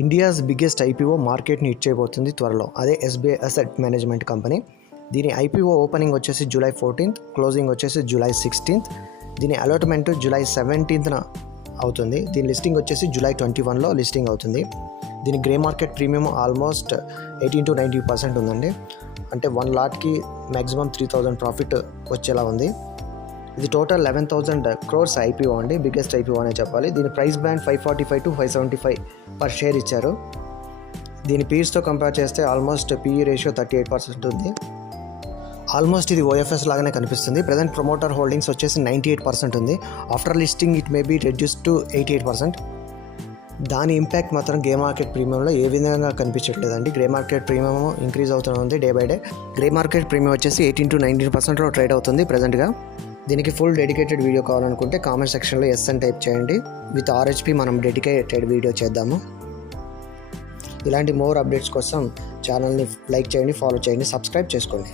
India's biggest IPO మార్కెట్ని hit చేయబోతుంది త్వరలో. అదే ఎస్బీఐ అసెట్ మేనేజ్మెంట్ కంపెనీ. దీని ఐపీఓ ఓపెనింగ్ వచ్చేసి జూలై 14th, క్లోజింగ్ వచ్చేసి జూలై 16th. దీని అలాట్మెంట్ జూలై 17th అవుతుంది. దీని లిస్టింగ్ వచ్చేసి జూలై 21లో లిస్టింగ్ అవుతుంది. దీని grey market premium almost 18 to 90% ఉందండి. అంటే 1 లాట్కి మ్యాక్సిమం 3,000 ప్రాఫిట్ వచ్చేలా ఉంది. ఇది టోటల్ 11,000 crores ఐపీఓ అండి, బిగ్గెస్ట్ ఐపీఓ అనే చెప్పాలి. దీని price band 545 to 575 per share ఇచ్చారు. దీని పీర్స్తో కంపేర్ చేస్తే ఆల్మోస్ట్ పీఈ రేషియో 38% ఉంది. ఆల్మోస్ట్ ఇది ఓఎఫ్ఎస్ లాగానే కనిపిస్తుంది. ప్రజెంట్ ప్రమోటర్ హోల్డింగ్స్ వచ్చేసి 98% ఉంది. After listing it may be reduce to 88%. దాని ఇంపాక్ట్ మాత్రం గ్రే మార్కెట్ ప్రీమియంలో ఏ విధంగా కనిపించట్లేదండి. గ్రే మార్కెట్ ప్రీమియం ఇంక్రీజ్ అవుతూనే ఉంది day by day. Grey market premium వచ్చేసి 18 to 19%లో ట్రేడ్ అవుతుంది ప్రజెంట్గా. దీనికి ఫుల్ డెడికేటెడ్ వీడియో కావాలనుకుంటే కామెంట్ సెక్షన్లో ఎస్ అని టైప్ చేయండి. విత్ ఆర్హెచ్పి మనం డెడికేటెడ్ వీడియో చేద్దాము. ఇలాంటి మోర్ అప్డేట్స్ కోసం ఛానల్ని లైక్ చేయండి, ఫాలో చేయండి, సబ్స్క్రైబ్ చేసుకోండి.